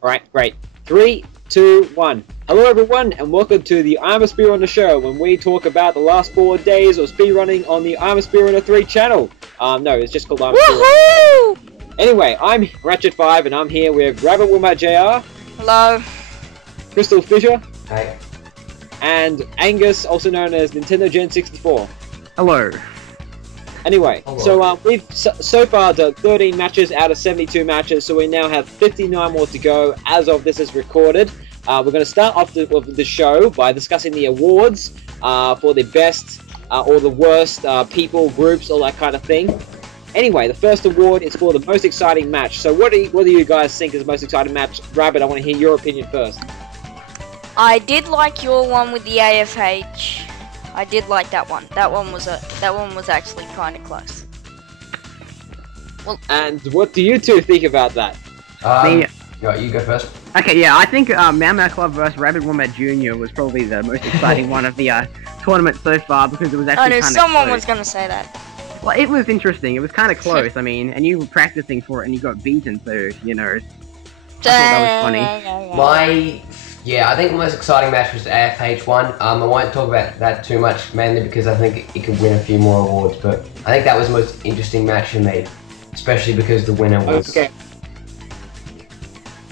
Alright, great. 3, 2, 1. Hello everyone, and welcome to the I'm a Speedrunner show, when we talk about the last 4 days of speedrunning on the I'm a Speedrunner 3 channel. No, it's just called I'm a Speedrunner. Anyway, I'm Ratchet5, and I'm here with Rabidwombatjr. Hello. Crystalfissure. Hi. And Angus, also known as Nintendo Gen 64. Hello. Anyway, Hello. so we've so far done 13 matches out of 72 matches, so we now have 59 more to go as of this is recorded. We're going to start off the show by discussing the awards for the best or the worst people, groups, all that kind of thing. Anyway, the first award is for the most exciting match. So what do you guys think is the most exciting match? Rabbit, I want to hear your opinion first. I did like your one with the AFH. I did like that one. That one was actually kind of close. Well, and what do you two think about that? You go first. Okay, yeah, I think Mau Club vs Rabidwombatjr Jr. was probably the most exciting one of the tournament so far, because it was actually I knew kind of someone close. was gonna say that. Well, it was interesting. It was kind of close. I mean, and you were practicing for it, and you got beaten, so you know. I thought that was funny. I think the most exciting match was the AFH one. I won't talk about that too much, mainly because I think it could win a few more awards. But I think that was the most interesting match for me, especially because the winner was. Okay.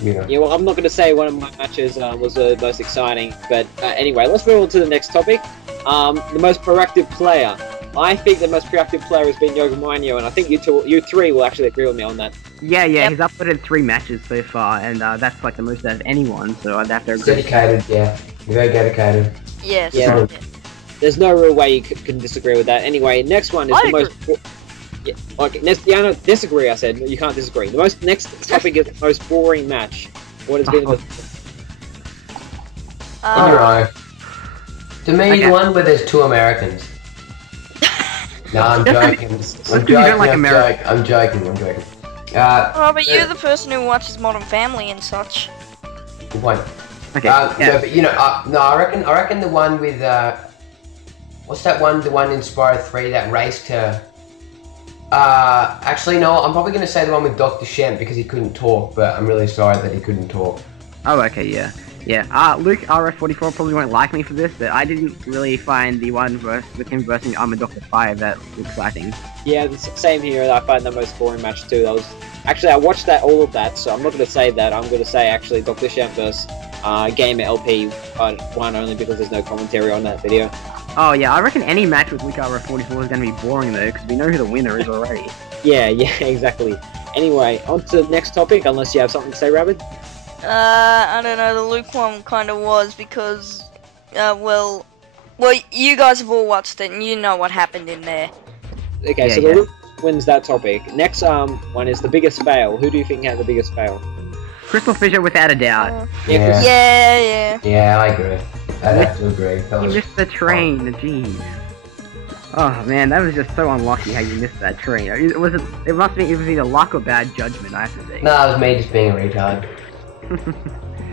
You know. Yeah, well, I'm not going to say one of my matches was the most exciting, but anyway, let's move on to the next topic. The most proactive player. I think the most proactive player has been Yogamonyo, and I think you three will actually agree with me on that. Yeah, Yep. he's uploaded 3 matches so far, and that's like the most out of anyone, so I'd have to agree. Dedicated, yeah. Very dedicated. Yes. Yeah. There's no real way you can disagree with that. Anyway, next one is I the most. Yeah, okay, no, disagree. I said you can't disagree. The next topic is the most boring match. What has been the On your own. To me, Okay. the one where there's 2 Americans. No, I'm joking. I'm joking. Oh, but you're the person who watches Modern Family and such. Good point. Okay, No, yeah. but you know, no, I reckon the one with what's that one? The one in Spyro 3 that raced to. Actually, no, I'm probably gonna say the one with Dr. Shemp because he couldn't talk, but I'm really sorry that he couldn't talk. Oh, okay, yeah. Yeah, Luke RF44 probably won't like me for this, but I didn't really find the one with him versus Dr. Fire that exciting. Yeah, the same here. I find the most boring match too. Actually, I watched all of that, so I'm not going to say that. I'm going to say actually Dr. Shemp versus Gamer LP one only because there's no commentary on that video. Oh yeah, I reckon any match with Luke RF44 is going to be boring though, because we know who the winner is already. Yeah, exactly. Anyway, on to the next topic, unless you have something to say, Rabbit. I don't know, the Luke one kind of was because, well, you guys have all watched it and you know what happened in there. Okay, Yeah, so yeah. the Luke wins that topic. Next one is the biggest fail. Who do you think had the biggest fail? Crystalfissure without a doubt. Yeah. Yeah. I agree. I'd have to agree. That You was missed the train, jeez. Oh man, that was just so unlucky how you missed that train. It was either luck or bad judgment, I have to say. No, it was me just being a retard.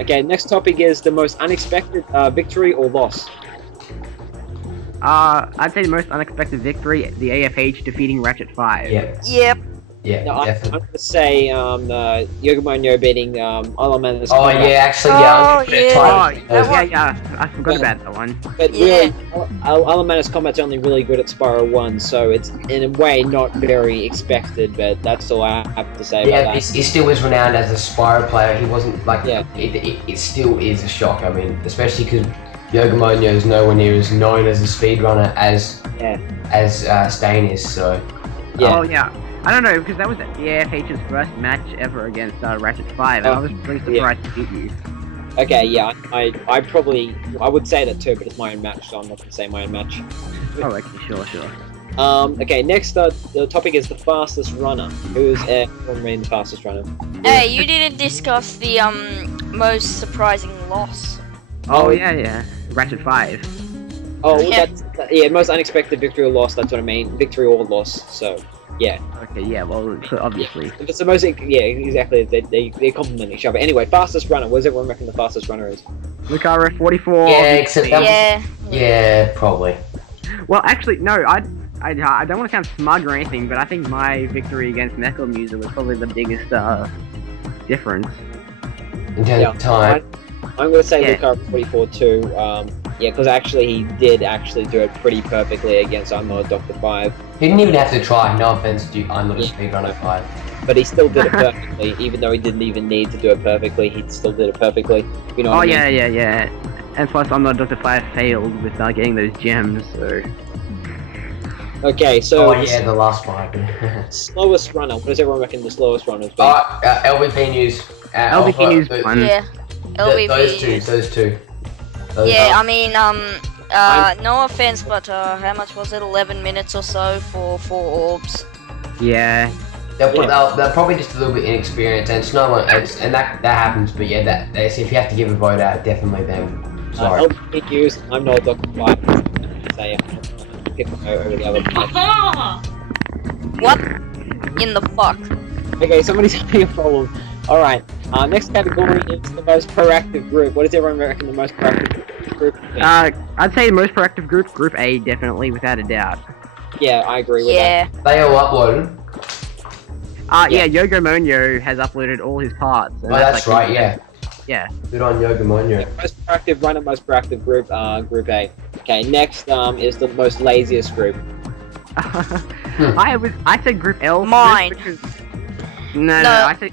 Okay, next topic is the most unexpected victory or loss. I'd say the most unexpected victory, the AFH defeating Ratchet5. Yeah. Yep. Yeah. No, I'm Definitely. going to say Yogamonyo beating Alaman's. Oh yeah, actually, yeah. I forgot about that one. But Yeah. really, Alaman's combat's only really good at Spyro 1, so it's in a way not very expected, but that's all I have to say Yeah, about that. he still was renowned as a Spyro player. He wasn't like. Yeah. It still is a shock. I mean, especially because Yogamonyo is nowhere near as known as a speedrunner as Stain is. So. Yeah. Oh yeah. I don't know, because that was the AFH's first match ever against Ratchet5, and I was pretty surprised to beat you. Okay, yeah, I would say that too, but it's my own match, so I'm not going to say my own match. Oh, okay, sure. Okay, next the topic is the fastest runner. Who's the fastest runner? Hey, you didn't discuss the most surprising loss. Oh yeah. Ratchet5. Oh, Yeah. yeah, most unexpected victory or loss. That's what I mean, victory or loss. So, yeah. Okay, yeah, well, so obviously. If it's the most, yeah, exactly. They complement each other. Anyway, fastest runner. What does everyone reckon the fastest runner is? Luke RF44. Yeah, except that. Yeah. Yeah, probably. Well, actually, no, I don't want to sound smug or anything, but I think my victory against Mecha Muser was probably the biggest difference. in terms of time. I'm going to say Yeah. Luke R44 too. Yeah, because actually he did actually do it pretty perfectly against I'm Not a Doctor 5. He didn't even have to try. No offense to I'm Not a Speedrunner 5. But he still did it perfectly, even though he didn't even need to do it perfectly. He still did it perfectly. You know what I mean? yeah. And plus, I'm Not Dr. 5 failed with not getting those gems, so... Okay, so Oh yeah, the last 5. slowest runner. What does everyone reckon the slowest runner is? LVP News. LVP News won. Yeah. LVP. Those two. Yeah, I mean, no offense, but how much was it? 11 minutes or so for 4 orbs. Yeah. They're probably just a little bit inexperienced, and it's not, and that happens. But yeah, if you have to give a vote out, definitely them. Sorry. LP News, I'm Not a Doctor 5. Say pick over the other. What in the fuck? Okay, somebody's having a problem. Alright, next category is the most proactive group. What does everyone reckon the most proactive group is? I'd say the most proactive group, Group A, definitely, without a doubt. Yeah, I agree with Yeah. They all uploaded. Yeah, Yogomonyo has uploaded all his parts. Oh, that's right, yeah. Yeah. Good on Yogomonyo. that. Most proactive runner, most proactive group, Group A. Okay, next is the most laziest group. I said Group L. Mine. Because... No, I said...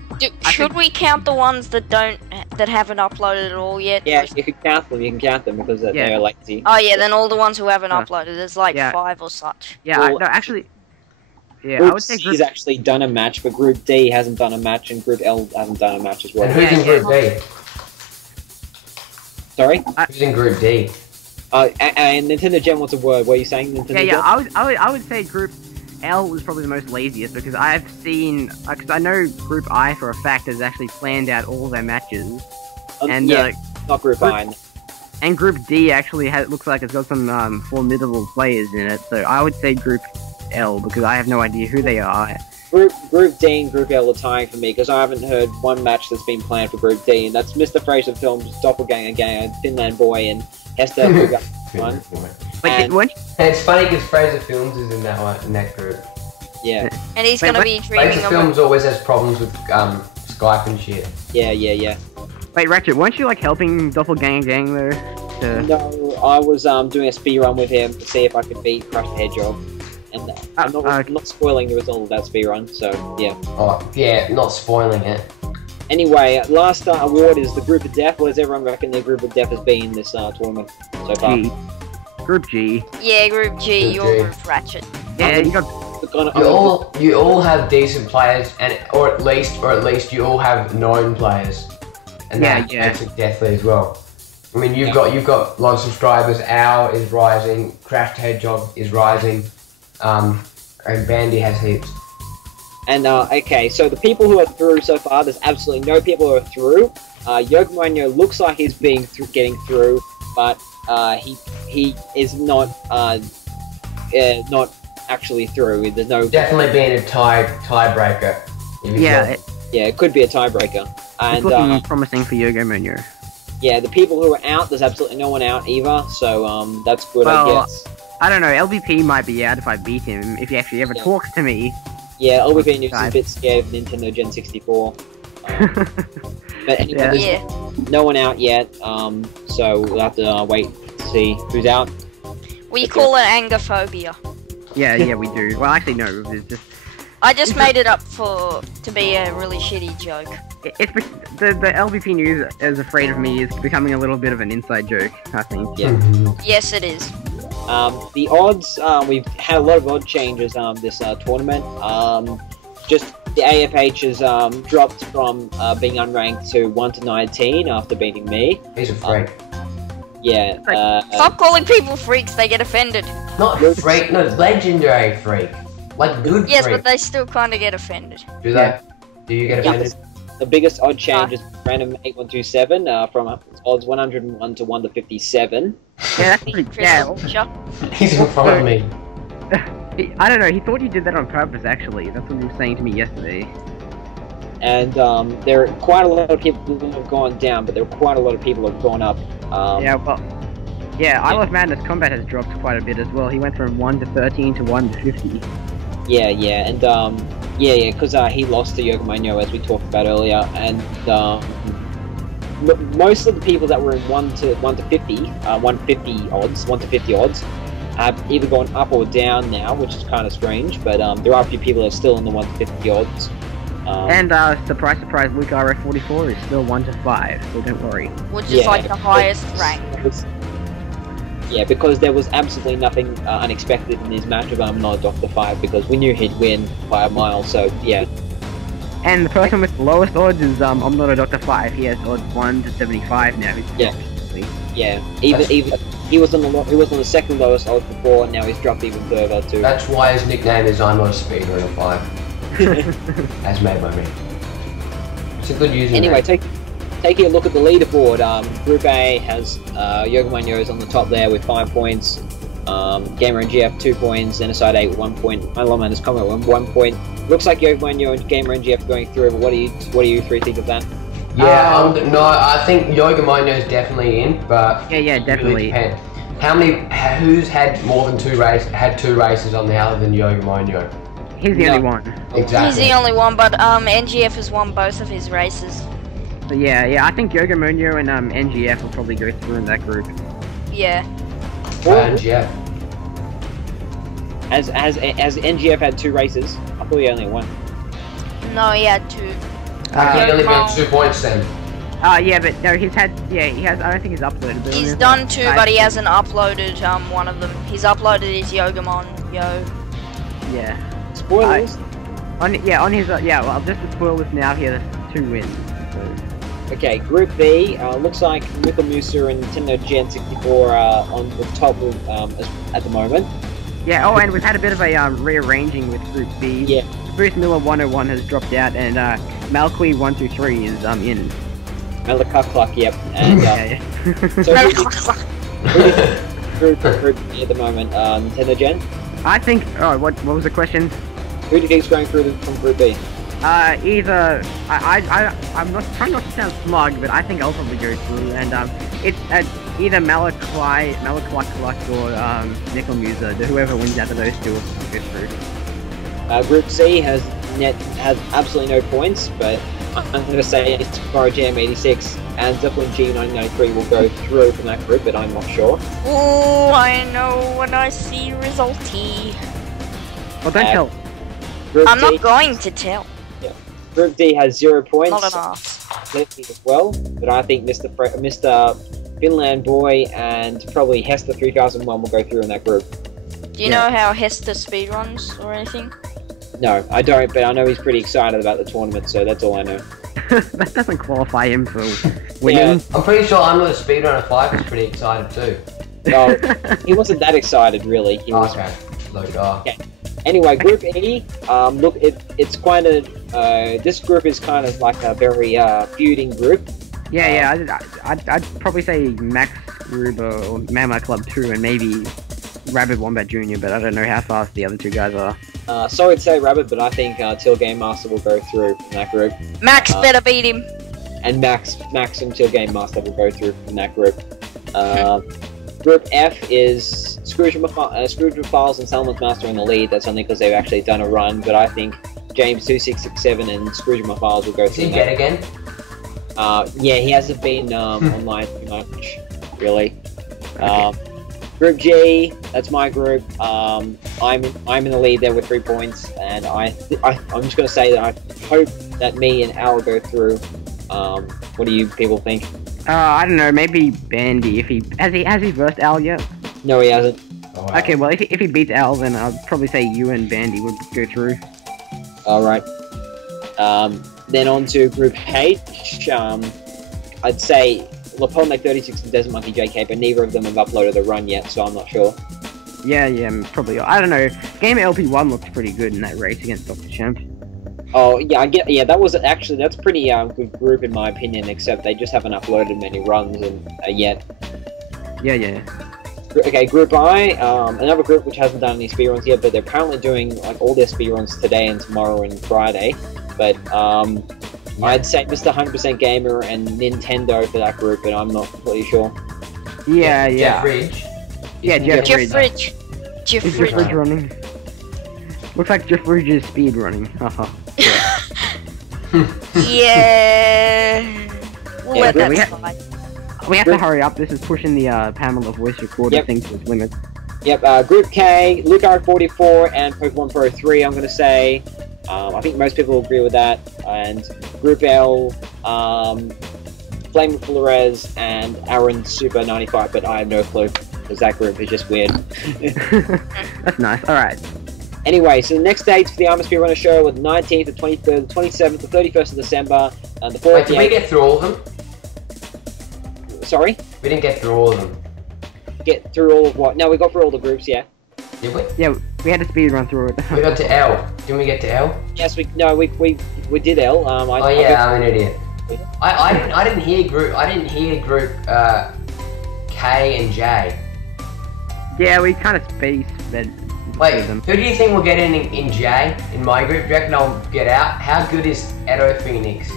Should we count the ones that haven't uploaded at all yet? Yeah, you can count them because they're lazy. Oh yeah, then all the ones who haven't uploaded. There's like Yeah. 5 or such. Yeah, Well, no, actually... Yeah, Group I would say C Group... has actually done a match, but Group D hasn't done a match, and Group L hasn't done a match as well. And who's in Group D? Sorry? Who's in Group D? And Nintendo Gen wants a word. What are you saying, Nintendo Gen? I would say Group L was probably the most laziest because I've seen... Because I know Group I for a fact has actually planned out all their matches. And yeah, not Group I. And Group D actually looks like it's got some formidable players in it, so I would say Group L because I have no idea who they are. Group D and Group L are tying for me because I haven't heard one match that's been planned for Group D, and that's Mr. Fraser Films, Doppelganger Gang, Finland Boy, and Hester. One. Wait, And it's funny because Fraser Films is in that group. Yeah. And he's gonna be dreaming Fraser of Films always has problems with Skype and shit. Yeah. Wait, Ratchet, weren't you like helping Doppelganger Gang though? No, I was doing a speed run with him to see if I could beat Crush the Hedgehog. And I'm not spoiling the result of that speed run, so yeah. Oh, yeah, not spoiling it. Anyway, last award is the Group of Death. What does everyone reckon the Group of Death has been in this tournament so far? G. Group G. Yeah, Group G, Group your G. Group Ratchet. Yeah, you got... You all have decent players, or at least you all have known players, and that makes it deathly as well. I mean, you've got a lot of subscribers. Owl is rising, Crash the Hedgehog is rising, and Bandy has heaps. And okay, so the people who are through so far, there's absolutely no people who are through. Yogomonyo looks like he's getting through, but he is not actually through. There's no Definitely being a tiebreaker. Yeah, it could be a tiebreaker. It's looking promising for Yogomonyo. Yeah, the people who are out, there's absolutely no one out either, so that's good, I guess. I don't know, LVP might be out if I beat him, if he actually ever talks to me. Yeah, LVP is a bit scared of Nintendo Gen 64. But anyway, there's no one out yet, so we'll have to wait to see who's out. We call it angerphobia. Yeah, we do. Well, actually, no, it's just... I just made it up to be a really shitty joke. It's the LVP news is afraid of me is becoming a little bit of an inside joke, I think. Yeah. Yes, it is. The odds, we've had a lot of odd changes this tournament. Just the AFH has dropped from being unranked to 1 to 19 after beating me. He's a freak. Yeah. Stop calling people freaks, they get offended. Not freak, no, legendary freak. Like good Yes, freak. but they still kind of get offended. Do they? Do you get offended? The biggest odd change is random 8127 from odds 101 to 1 to 57. Yeah, that's pretty He's in front of me. I don't know, he thought you did that on purpose, actually. That's what he was saying to me yesterday. And there are quite a lot of people who have gone down, but there are quite a lot of people who have gone up. I Love Madness Combat has dropped quite a bit as well. He went from 1 to 13 to 1 to 50. Yeah, and because he lost to Yogomonyo as we talked about earlier, and most of the people that were in 1 to 50, 150 odds, have either gone up or down now, which is kind of strange. But there are a few people that are still in the 1 to 50 odds. And surprise, surprise, Luke RF44 is still 1 to 5, so don't worry. Which is like the highest rank. Yeah, because there was absolutely nothing unexpected in his match of I'm Not a Doctor 5, because we knew he'd win by a mile, so yeah. And the person with the lowest odds is I'm Not a Doctor 5, he has odds 1 to 75 now. Yeah, even he was on the second lowest odds before, and now he's dropped even further too. That's why his nickname is I'm Not a Speedrunner 5. As made by me. It's a good username. Anyway, taking a look at the leaderboard, Group A has Yogamon is on the top there with 5 points, Gamer and GF 2 points, Genocide 8 with 1 point, my Lawman has Comment with 1 point. Looks like Yogamon and Gamer and GF going through, but what do you three think of that? Yeah, no, I think Yogamon is definitely in, but yeah, definitely. Really who's had more than 2 races on the other than Yogamon? He's the only one. Exactly. He's the only one, but NGF has won both of his races. But yeah, I think Yogamonyo and NGF will probably go through in that group. Yeah. NGF. Has NGF had 2 races? I thought he only had 1. No, he had 2. He only got 2 points then. Yeah, but no, he has. I don't think he's uploaded. But He's done 2, but he hasn't uploaded one of them. He's uploaded his Yogamon. Yeah. Spoilers. On his well, just to spoil this now, he has 2 wins. So. Okay, Group B, looks like Michael Musa and Nintendo Gen 64 are on the top at the moment. Yeah, and we've had a bit of a rearranging with Group B. Yeah. Bruce Miller 101 has dropped out, and Malqui 123 is in. Melakakluck, yep. And so Group B at the moment, Nintendo Gen? I think, what was the question? Who do you think's going through from Group B? Either I'm not trying not to sound smug, but I think I'll probably go through, and it's either Malakluck or Nickel Musa. Whoever wins out of those 2 will go through. Group C has absolutely no points, but I'm going to say Spyro Jam 86 and Zeppelin G1993 will go through from that group, but I'm not sure. Oh, I know when I see resulty. Well, don't tell. I'm not going to tell. Yeah. Group D has 0 points. Not enough. As well, but I think Mr. Finland Boy and probably Hester 3001 will go through in that group. Do you know how Hester speedruns or anything? No, I don't, but I know he's pretty excited about the tournament, so that's all I know. That doesn't qualify him for winning. Yeah, I'm pretty sure I'm with Speedrunner 5 is pretty excited too. No, he wasn't that excited, really. He was... Okay. Anyway, Group E, look, it's quite a... this group is kind of like a very feuding group. I'd probably say Max Ruber or Mama Club 2 and maybe Rabidwombatjr, but I don't know how fast the other 2 guys are. So I'd say Rabbit, but I think Till Game Master will go through from that group. Max better beat him. And Max and Till Game Master will go through from that group. Group F is Scrooge Files and Salmon's Master in the lead. That's only because they've actually done a run, but I think James 2667 and Scrooge Files will go through. Did he get again? Yeah, he hasn't been online too much, really. Group G, that's my group. I'm in the lead there with 3 points, and I'm just gonna say that I hope that me and Al go through. What do you people think? I don't know, maybe Bandy. Has he versed Al yet? No, he hasn't. Oh, wow. Okay, well if he beats Al, then I'll probably say you and Bandy would go through. All right. Then on to Group H. I'd say Lapolmac 36 and Desert Monkey JK, but neither of them have uploaded a run yet, so I'm not sure. Yeah, probably. I don't know. Game LP1 looks pretty good in that race against Dr. Champ. Oh, yeah, that's pretty good group in my opinion, except they just haven't uploaded many runs yet. Yeah. Okay, Group I, another group which hasn't done any speedruns yet, but they're apparently doing like all their speedruns today and tomorrow and Friday. But I'd say Mr. 100% Gamer and Nintendo for that group, but I'm not completely sure. Yeah. Jeff Ridge. Yeah, Jeff Ridge. Jeff Is Ridge. Jeff Ridge running? Looks like Jeff Ridge is speed running. Haha. Yeah. We'll Yeah, let that we slide. We have to hurry up. This is pushing the Pamela voice recorder thing to its limit. Yep, Group K, Lucar44 and Pokemon Pro 3, I'm going to say. I think most people agree with that. And Group L, Flame Flores and Aaron Super 95, but I have no clue because that group is just weird. That's nice. Alright. Anyway, so the next dates for the Atmosphere Runner show were the 19th, the 23rd, the 27th, the 31st of December, and the 4th. Wait, did we get through all of them? Sorry? We didn't get through all of them. Get through all of what? No, we got through all the groups, yeah. Did we? Yeah, we had to speed run through it. We got to L. Didn't we get to L? Yes, we did L. I'm an idiot. I didn't hear group K and J. Yeah, we kind of spaced them. Wait, who do you think will get in J in my group? Do you reckon I'll get out? How good is Edo Phoenix?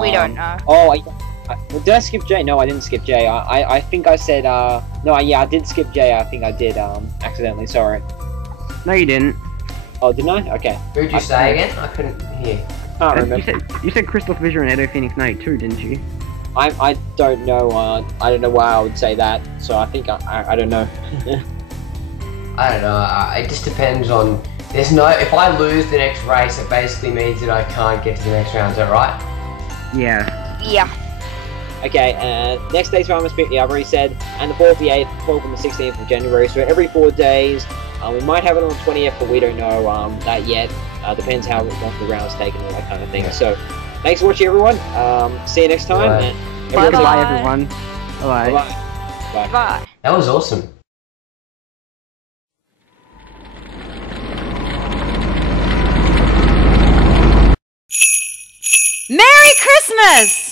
We don't know. Oh, did I skip J? No, I didn't skip J. I think I said, no, yeah, I did skip J. I think I did, accidentally, sorry. No, you didn't. Oh, didn't I? Okay. Who did you say again? I couldn't hear. Can't remember. You said Crystalfissure and Edo Phoenix 92, didn't you? I don't know, I don't know why I would say that, so I think, I don't know. I don't know, it just depends on, if I lose the next race, it basically means that I can't get to the next round, is that right? Yeah. Yeah. Okay, next day's Farmer's Pick, yeah, I've already said, and the 4th, the 8th, 12th, and the 16th of January, so every 4 days. We might have it on the 20th, but we don't know that yet. Depends how long the round's taken, all that kind of thing. Yeah. So, thanks for watching, everyone. See you next time. Bye. And Bye, everyone. Bye. Bye. Bye. That was awesome. Merry Christmas!